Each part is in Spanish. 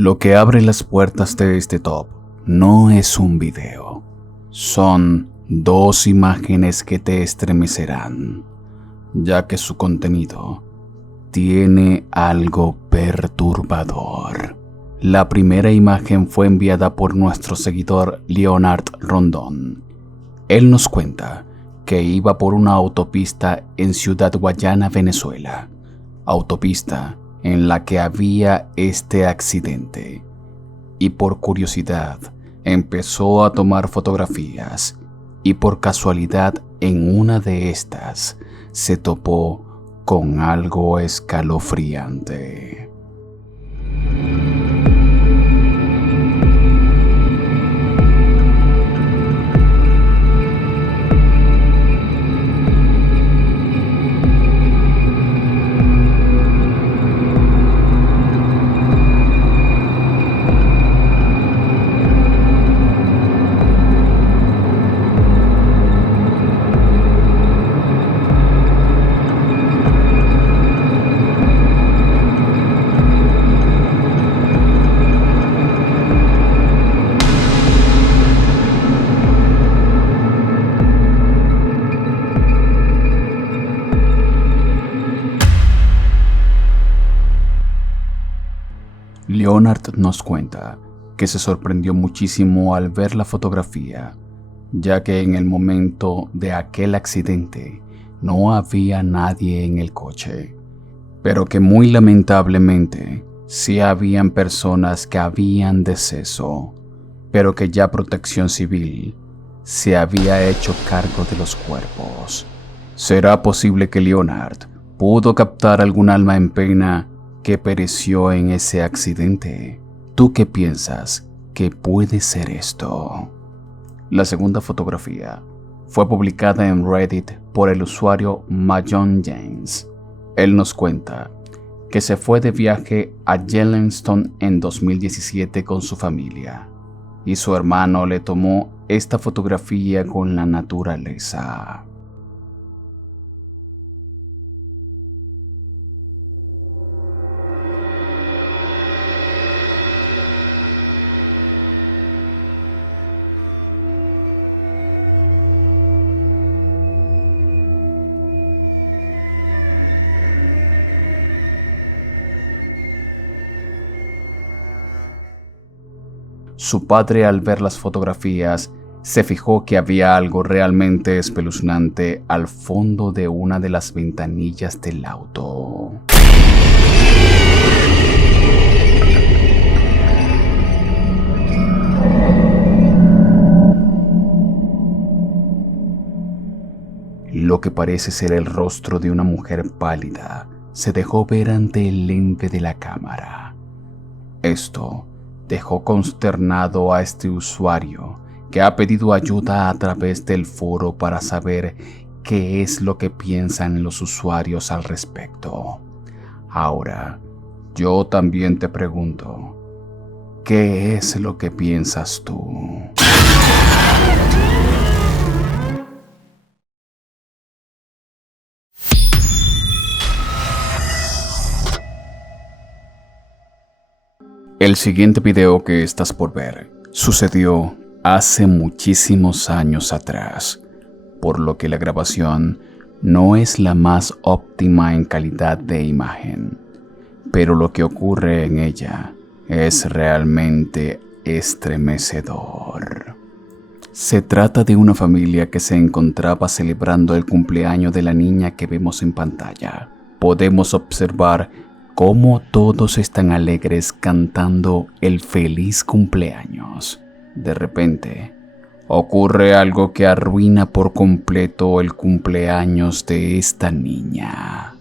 Lo que abre las puertas de este top no es un video, son dos imágenes que te estremecerán, ya que su contenido tiene algo perturbador. La primera imagen fue enviada por nuestro seguidor Leonard Rondón. Él nos cuenta que iba por una autopista en Ciudad Guayana, Venezuela, autopista en la que había este accidente, y por curiosidad empezó a tomar fotografías y por casualidad en una de estas se topó con algo escalofriante. Leonard nos cuenta que se sorprendió muchísimo al ver la fotografía, ya que en el momento de aquel accidente no había nadie en el coche, pero que muy lamentablemente sí habían personas que habían deceso, pero que ya Protección Civil se había hecho cargo de los cuerpos. ¿Será posible que Leonard pudo captar algún alma en pena que pereció en ese accidente? ¿Tú qué piensas que puede ser esto? La segunda fotografía fue publicada en Reddit por el usuario Mahjong James. Él nos cuenta que se fue de viaje a Yellowstone en 2017 con su familia y su hermano le tomó esta fotografía con la naturaleza. Su padre, al ver las fotografías, se fijó que había algo realmente espeluznante al fondo de una de las ventanillas del auto. Lo que parece ser el rostro de una mujer pálida se dejó ver ante el lente de la cámara. Esto dejó consternado a este usuario, que ha pedido ayuda a través del foro para saber qué es lo que piensan los usuarios al respecto. Ahora, yo también te pregunto, ¿qué es lo que piensas tú? El siguiente video que estás por ver sucedió hace muchísimos años atrás, por lo que la grabación no es la más óptima en calidad de imagen, pero lo que ocurre en ella es realmente estremecedor. Se trata de una familia que se encontraba celebrando el cumpleaños de la niña que vemos en pantalla. Podemos observar cómo todos están alegres cantando el feliz cumpleaños. De repente, ocurre algo que arruina por completo el cumpleaños de esta niña.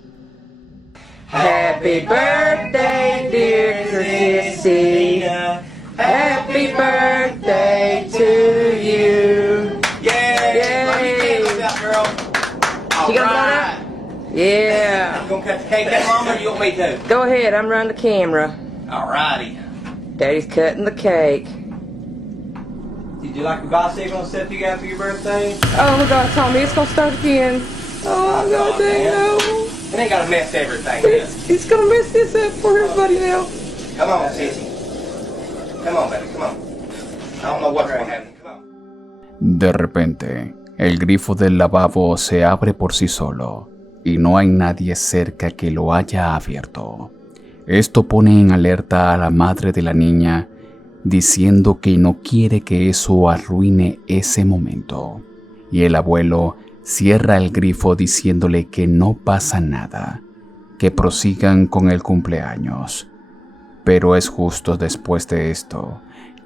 Happy birthday, dear Chrissy. Happy birthday to you. Yay! Girl. You gonna blow that? Yeah. You gonna cut the cake that long, or you want me to? Go ahead, I'm running the camera. Alrighty. Daddy's cutting the cake. Did you like the bicycle and stuff you got for your birthday? Oh my God, Tommy, it's gonna start again. Oh my God, dang no. It ain't gonna mess everything, is it? He's gonna mess this up for everybody now. Come on, sissy. Come on, baby, come on. I don't know what's gonna happen. Come on. De repente, el grifo del lavabo se abre por sí solo y no hay nadie cerca que lo haya abierto. Esto pone en alerta a la madre de la niña, diciendo que no quiere que eso arruine ese momento. Y el abuelo cierra el grifo diciéndole que no pasa nada, que prosigan con el cumpleaños. Pero es justo después de esto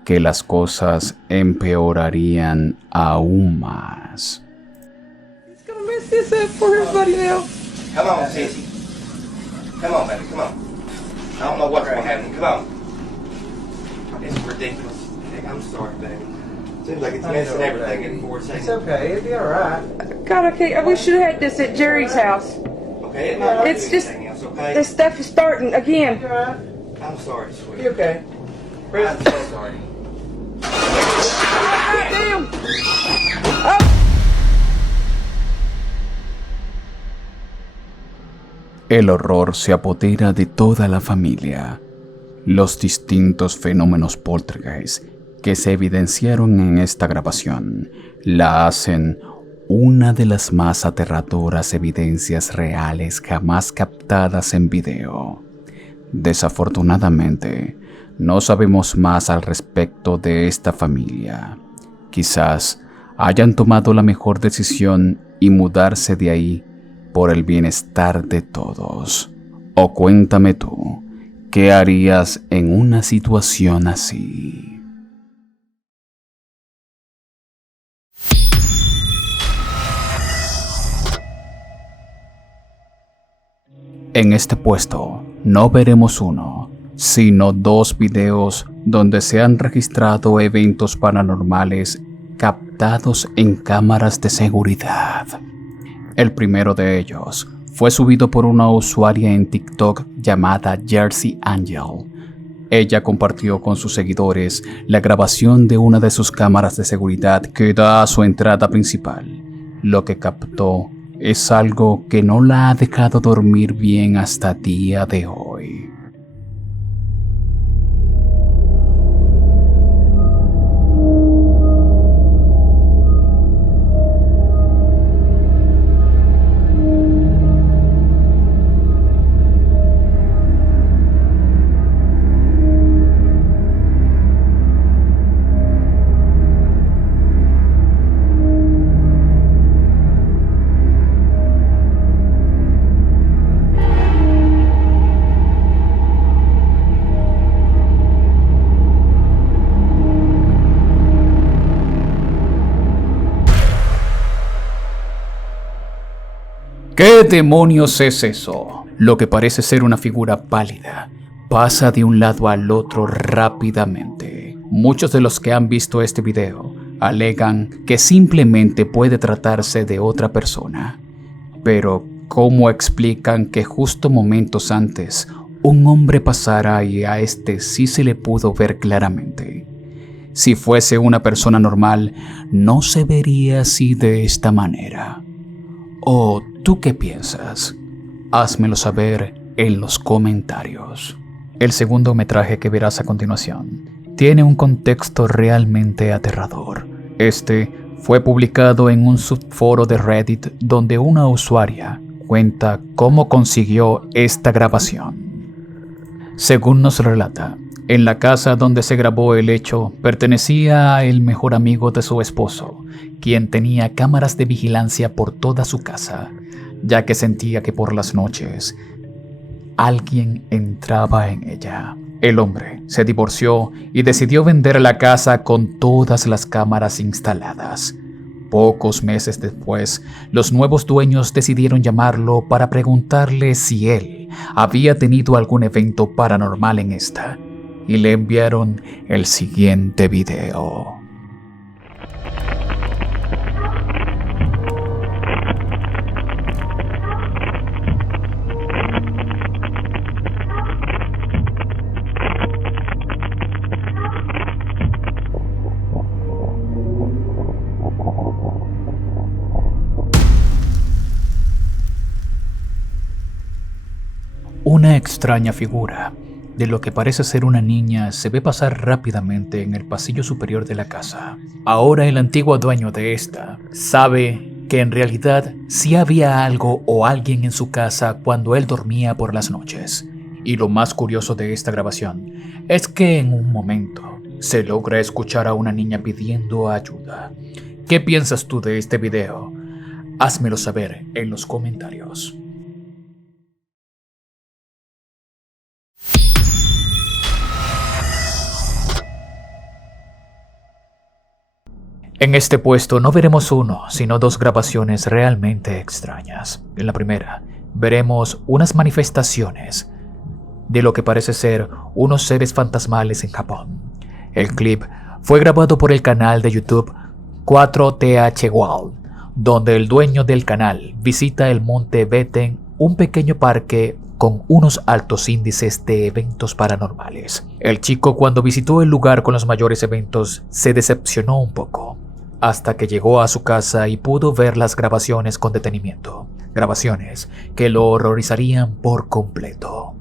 que las cosas empeorarían aún más. He's gonna mess this up for everybody now. Come on, Sissy. Come on, baby, come on. I don't know what's gonna happen. Come on. This is ridiculous. I'm sorry, baby. Seems like it's messing everything in 4 seconds. It's okay, it'll be alright. God, okay, we should have had this at Jerry's house. Okay, it's not It's just anything else, okay? this stuff is starting again. You alright? I'm sorry, sweetie. You okay? I'm so sorry. Damn. El horror se apodera de toda la familia. Los distintos fenómenos poltergeist que se evidenciaron en esta grabación la hacen una de las más aterradoras evidencias reales jamás captadas en video. Desafortunadamente, no sabemos más al respecto de esta familia. Quizás hayan tomado la mejor decisión y mudarse de ahí por el bienestar de todos. O cuéntame tú, ¿qué harías en una situación así? En este puesto no veremos uno, sino 2 videos donde se han registrado eventos paranormales captados en cámaras de seguridad. El primero de ellos fue subido por una usuaria en TikTok llamada Jersey Angel. Ella compartió con sus seguidores la grabación de una de sus cámaras de seguridad que da a su entrada principal. Lo que captó es algo que no la ha dejado dormir bien hasta día de hoy. ¿Qué demonios es eso? Lo que parece ser una figura pálida pasa de un lado al otro rápidamente. Muchos de los que han visto este video alegan que simplemente puede tratarse de otra persona. Pero, ¿cómo explican que justo momentos antes un hombre pasara y a este sí se le pudo ver claramente? Si fuese una persona normal, no se vería así de esta manera. ¿O tú qué piensas? Házmelo saber en los comentarios. El segundo metraje que verás a continuación tiene un contexto realmente aterrador. Este fue publicado en un subforo de Reddit donde una usuaria cuenta cómo consiguió esta grabación. Según nos relata, en la casa donde se grabó el hecho pertenecía a el mejor amigo de su esposo, quien tenía cámaras de vigilancia por toda su casa, ya que sentía que por las noches alguien entraba en ella. El hombre se divorció y decidió vender la casa con todas las cámaras instaladas. Pocos meses después, los nuevos dueños decidieron llamarlo para preguntarle si él había tenido algún evento paranormal en esta, y le enviaron el siguiente video. Una extraña figura de lo que parece ser una niña se ve pasar rápidamente en el pasillo superior de la casa. Ahora el antiguo dueño de esta sabe que en realidad sí había algo o alguien en su casa cuando él dormía por las noches. Y lo más curioso de esta grabación es que en un momento se logra escuchar a una niña pidiendo ayuda. ¿Qué piensas tú de este video? Házmelo saber en los comentarios. En este puesto no veremos uno, sino dos grabaciones realmente extrañas. En la primera, veremos unas manifestaciones de lo que parece ser unos seres fantasmales en Japón. El clip fue grabado por el canal de YouTube 4TH World, donde el dueño del canal visita el monte Beten, un pequeño parque con unos altos índices de eventos paranormales. El chico, cuando visitó el lugar con los mayores eventos, se decepcionó un poco, hasta que llegó a su casa y pudo ver las grabaciones con detenimiento. Grabaciones que lo horrorizarían por completo.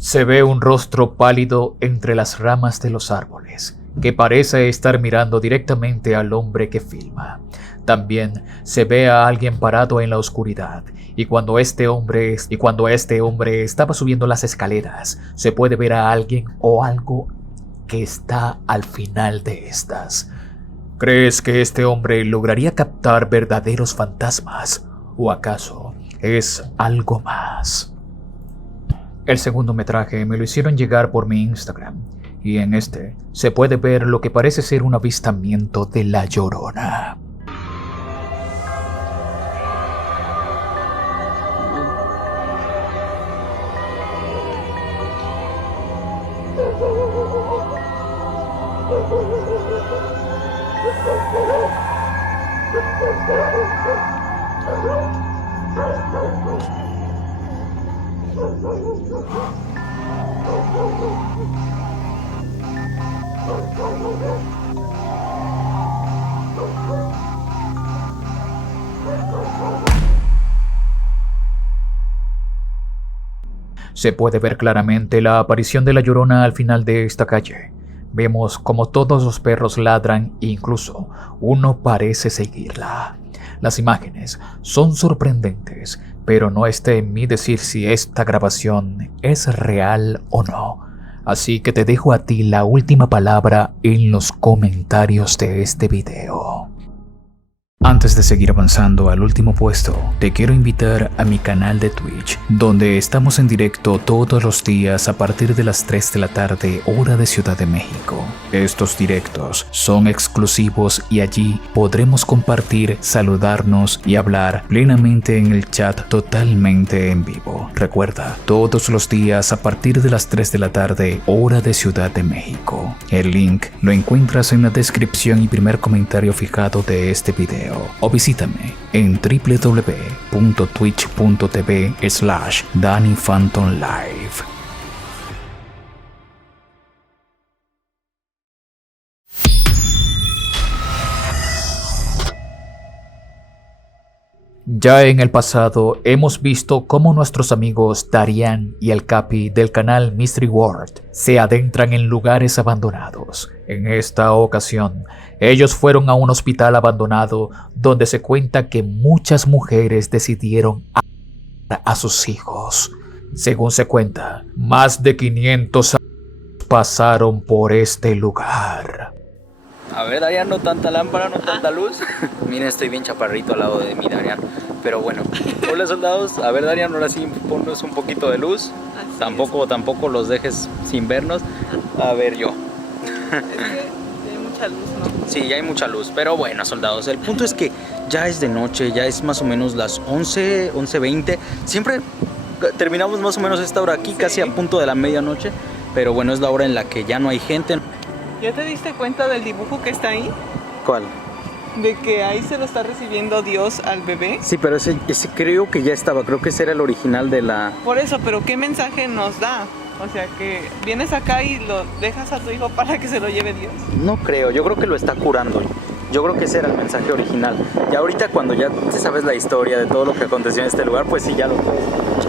Se ve un rostro pálido entre las ramas de los árboles, que parece estar mirando directamente al hombre que filma. También se ve a alguien parado en la oscuridad, y cuando este hombre estaba subiendo las escaleras, se puede ver a alguien o algo que está al final de estas. ¿Crees que este hombre lograría captar verdaderos fantasmas? ¿O acaso es algo más? El segundo metraje me lo hicieron llegar por mi Instagram, y en este se puede ver lo que parece ser un avistamiento de La Llorona. Se puede ver claramente la aparición de La Llorona al final de esta calle. Vemos como todos los perros ladran e incluso uno parece seguirla. Las imágenes son sorprendentes, pero no está en mí decir si esta grabación es real o no. Así que te dejo a ti la última palabra en los comentarios de este video. Antes de seguir avanzando al último puesto, te quiero invitar a mi canal de Twitch, donde estamos en directo todos los días a partir de las 3 de la tarde, hora de Ciudad de México. Estos directos son exclusivos y allí podremos compartir, saludarnos y hablar plenamente en el chat totalmente en vivo. Recuerda, todos los días a partir de las 3 de la tarde, hora de Ciudad de México. El link lo encuentras en la descripción y primer comentario fijado de este video. O visítame en www.twitch.tv/DannyPhantomLive. Ya en el pasado hemos visto cómo nuestros amigos Darian y el Capi del canal Mystery World se adentran en lugares abandonados. En esta ocasión, ellos fueron a un hospital abandonado donde se cuenta que muchas mujeres decidieron matar a sus hijos. Según se cuenta, más de 500 años pasaron por este lugar. A ver, Darian, no tanta lámpara, no tanta luz. Miren, estoy bien chaparrito al lado de mi Darian. Pero bueno, hola soldados. A ver, Darian, ahora sí ponnos un poquito de luz. Tampoco los dejes sin vernos. A ver, yo. Es que hay mucha luz, ¿no? Sí, ya hay mucha luz. Pero bueno, soldados, el punto es que ya es de noche, ya es más o menos las 11:20. Siempre terminamos más o menos esta hora aquí, sí, casi a punto de la medianoche. Pero bueno, es la hora en la que ya no hay gente. ¿Ya te diste cuenta del dibujo que está ahí? ¿Cuál? De que ahí se lo está recibiendo Dios al bebé. Sí, pero ese creo que ya estaba, creo que ese era el original de la... Por eso, pero ¿qué mensaje nos da? O sea, que vienes acá y lo dejas a tu hijo para que se lo lleve Dios. No creo, yo creo que lo está curando. Yo creo que ese era el mensaje original. Y ahorita cuando ya te sabes la historia de todo lo que aconteció en este lugar, pues sí, ya lo puedes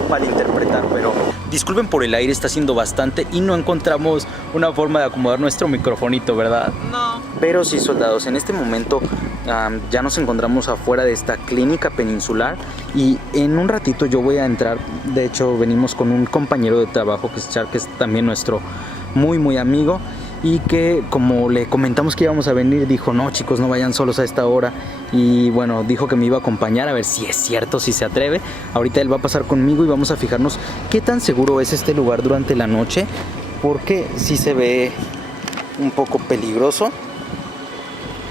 malinterpretar. Pero disculpen por el aire, está haciendo bastante y no encontramos una forma de acomodar nuestro microfonito, ¿verdad? No. Pero sí, soldados, en este momento ya nos encontramos afuera de esta clínica peninsular y en un ratito yo voy a entrar. De hecho, venimos con un compañero de trabajo que es Char, que es también nuestro muy amigo. Y que como le comentamos que íbamos a venir, dijo no chicos, no vayan solos a esta hora. Y bueno, dijo que me iba a acompañar a ver si es cierto, si se atreve. Ahorita él va a pasar conmigo y vamos a fijarnos qué tan seguro es este lugar durante la noche, porque sí se ve un poco peligroso.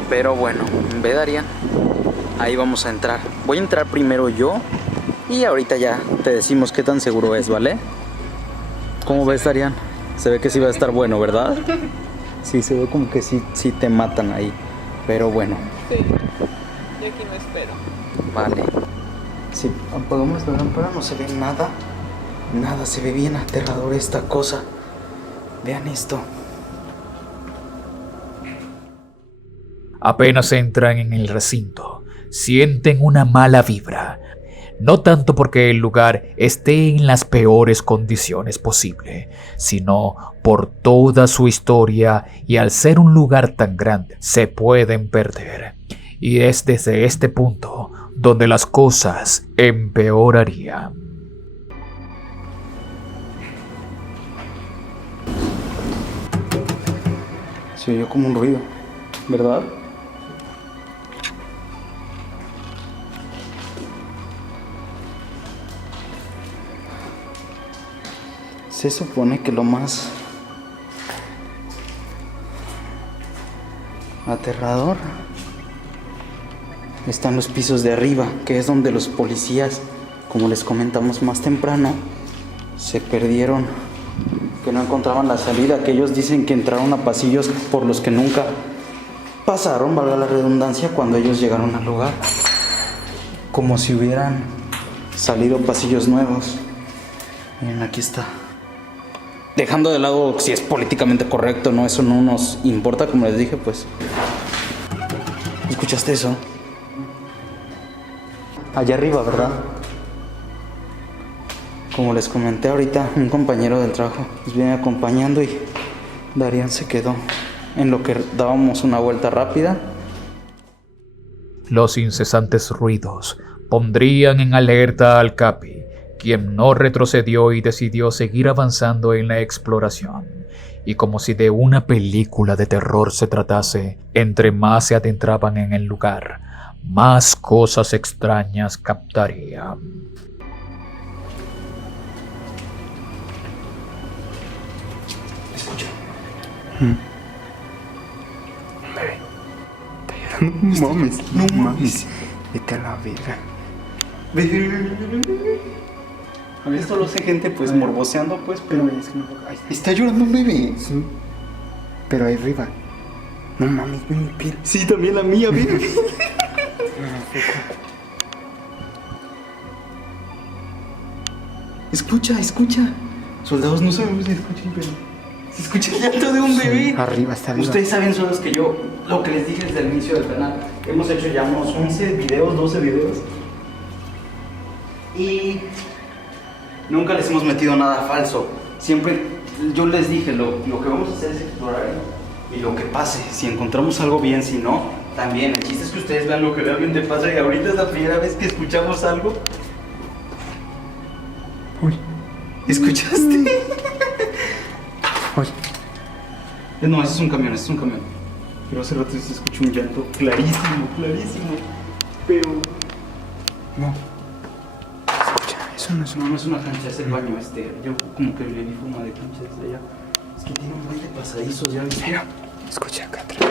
Pero bueno, ve Darian, ahí vamos a entrar. Voy a entrar primero yo y ahorita ya te decimos qué tan seguro es, ¿vale? ¿Cómo ves, Darian? Se ve que sí va a estar bueno, ¿verdad? Sí, se ve como que sí te matan ahí. Pero bueno. Sí, yo aquí me espero. Vale. Si apagamos la lámpara no se ve nada. Nada, se ve bien aterrador esta cosa. Vean esto. Apenas entran en el recinto, sienten una mala vibra. No tanto porque el lugar esté en las peores condiciones posibles, sino por toda su historia y al ser un lugar tan grande, se pueden perder. Y es desde este punto donde las cosas empeorarían. Se oyó como un ruido, ¿verdad? Se supone que lo más aterrador está en los pisos de arriba, que es donde los policías, como les comentamos más temprano, se perdieron, que no encontraban la salida, que ellos dicen que entraron a pasillos por los que nunca pasaron, valga la redundancia, cuando ellos llegaron al lugar, como si hubieran salido pasillos nuevos. Miren, aquí está. Dejando de lado si es políticamente correcto o no, eso no nos importa, como les dije, pues. ¿Escuchaste eso? Allá arriba, ¿verdad? Como les comenté ahorita, un compañero del trabajo nos viene acompañando y Darian se quedó en lo que dábamos una vuelta rápida. Los incesantes ruidos pondrían en alerta al Capi, quien no retrocedió y decidió seguir avanzando en la exploración. Y como si de una película de terror se tratase, entre más se adentraban en el lugar, más cosas extrañas captarían. Escucha. No mames, no mames. Vete a la verga. A ver, esto lo hace gente pues morboseando pues, pero es que no. Está llorando un bebé. Sí. Pero ahí arriba. No mames, ve mi piel. Sí, también la mía, ve. Escucha, escucha. Soldados, no sabemos si escuchan, pero se escucha el llanto de un bebé. Arriba está arriba. Ustedes saben, son los que yo, lo que les dije desde el inicio del canal. Hemos hecho ya unos 11 videos, 12 videos. Y nunca les hemos metido nada falso. Siempre yo les dije, lo que vamos a hacer es explorar y lo que pase. Si encontramos algo bien, si no, también. El chiste es que ustedes vean lo que realmente pasa. Y ahorita es la primera vez que escuchamos algo. Uy. ¿Escuchaste? Uy. No, ese es un camión, Pero hace rato se escuchó un llanto clarísimo. Pero no. Eso no es una cancha, es el baño yo como que le vi forma de cancha desde allá. Es que tiene un baile de pasadizos, ya ves. Mira, escucha acá atrás.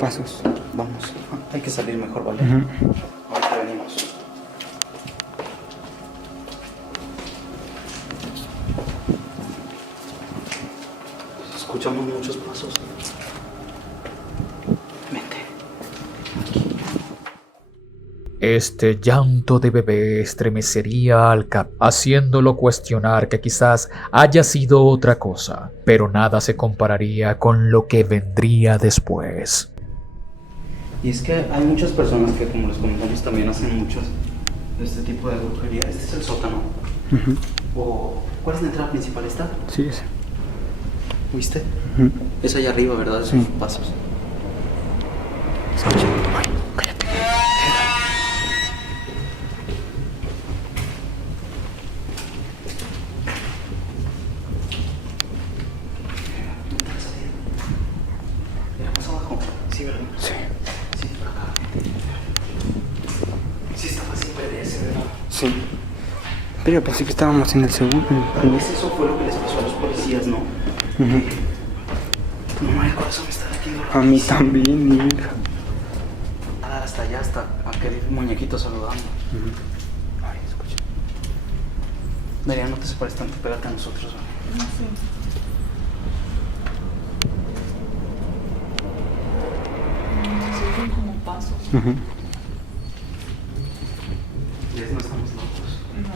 Pasos, vamos. Hay que salir mejor, ¿vale? Ahorita venimos. Escuchamos muchos pasos. Vente. Este llanto de bebé estremecería al Capi, haciéndolo cuestionar que quizás haya sido otra cosa, pero nada se compararía con lo que vendría después. Y es que hay muchas personas que, como les comentamos, también hacen muchos de este tipo de brujería. Este es el sótano. ¿Cuál es la entrada principal? ¿Esta? Sí, esa. ¿Viste? Es allá arriba, ¿verdad? Esos pasos. Escucha. Ay, cállate. Mira, más abajo. Sí, ¿verdad? Sí. Sí, por acá. Sí, está fácil perderse, ¿verdad? Sí. Pero pensé que estábamos en el segundo. Tal vez eso fue lo que les pasó a los policías, ¿no? No, el corazón me está latiendo. A mí también, mi hija. A dar hasta allá, hasta aquel muñequito saludando. Ay, escucha. Daría, no te separes tanto, pégate a nosotros, ¿vale? No sé. Se oyen como pasos. Ya no estamos locos. No.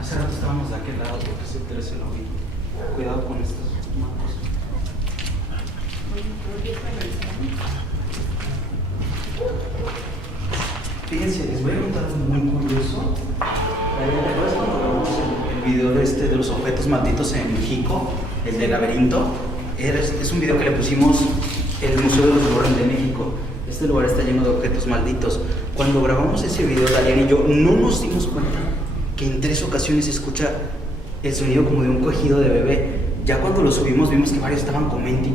Hace rato estábamos de aquel lado, porque ese 13 lo vi. Cuidado con estos marcos. Fíjense, les voy a contar algo muy curioso. ¿Te acuerdas cuando grabamos el video de los objetos malditos en México? El del laberinto. Es un video que le pusimos el Museo de los Borrón de México. Este lugar está lleno de objetos malditos. Cuando grabamos ese video, Darian y yo no nos dimos cuenta que en 3 ocasiones se escucha el sonido como de un cojido de bebé. Ya cuando lo subimos vimos que varios estaban comente.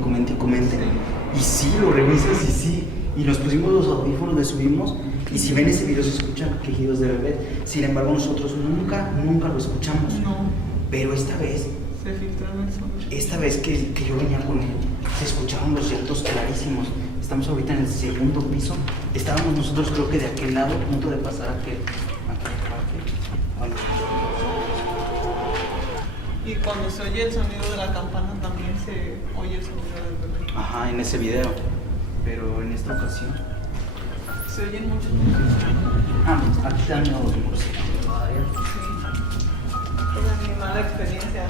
Y sí, lo revisas y sí. Y nos pusimos los audífonos, le subimos. Y si ven ese video se escuchan quejidos de bebé. Sin embargo, nosotros nunca lo escuchamos. No. Pero esta vez, Se filtraba el sonido. esta vez que yo venía con él, se escuchaban los llantos clarísimos. Estamos ahorita en el 2º piso. Estábamos nosotros, creo que de aquel lado, a punto de pasar a aquel parque. Y cuando se oye el sonido de la campana también se oye el sonido del bebé. Ajá, en ese video. Pero en esta ocasión. Se oyen muchos murciélagos. Aquí también los murciélagos. Sí. Es mi mala experiencia.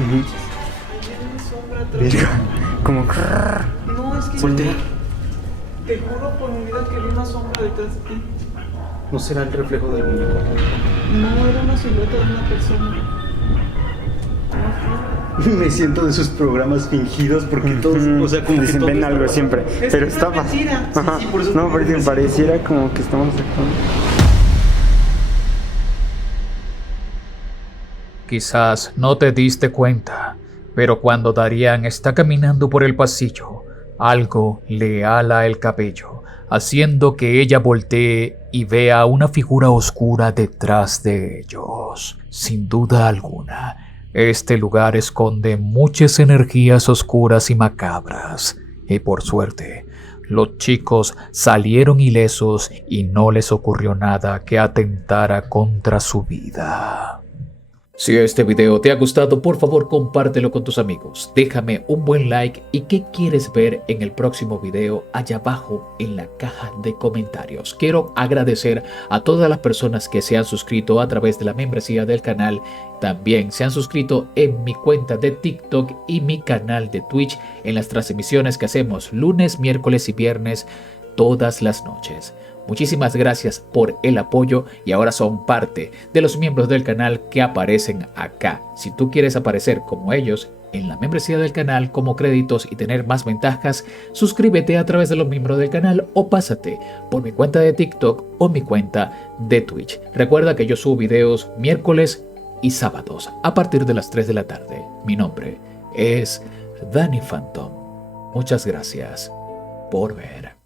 Hay una sombra atrás. Como. No, es que Voltea. te juro por mi vida que vi una sombra detrás de ti. ¿No será el reflejo del muñeco? No, era una silueta de una persona. Me siento de esos programas fingidos porque todos, o sea, como que dicen, todo ven está algo pasando. siempre, Es pero una estaba. mentira. Ajá. Sí, por eso No, te porque digo, pareciera como que estamos actuando. Quizás no te diste cuenta, pero cuando Darian está caminando por el pasillo, algo le ala el cabello, haciendo que ella voltee y vea una figura oscura detrás de ellos. Sin duda alguna, este lugar esconde muchas energías oscuras y macabras, y por suerte, los chicos salieron ilesos y no les ocurrió nada que atentara contra su vida. Si este video te ha gustado, por favor compártelo con tus amigos. Déjame un buen like y qué quieres ver en el próximo video allá abajo en la caja de comentarios. Quiero agradecer a todas las personas que se han suscrito a través de la membresía del canal. También se han suscrito en mi cuenta de TikTok y mi canal de Twitch en las transmisiones que hacemos lunes, miércoles y viernes todas las noches. Muchísimas gracias por el apoyo y ahora son parte de los miembros del canal que aparecen acá. Si tú quieres aparecer como ellos en la membresía del canal como créditos y tener más ventajas, suscríbete a través de los miembros del canal o pásate por mi cuenta de TikTok o mi cuenta de Twitch. Recuerda que yo subo videos miércoles y sábados a partir de las 3 de la tarde. Mi nombre es Danny Phantom. Muchas gracias por ver.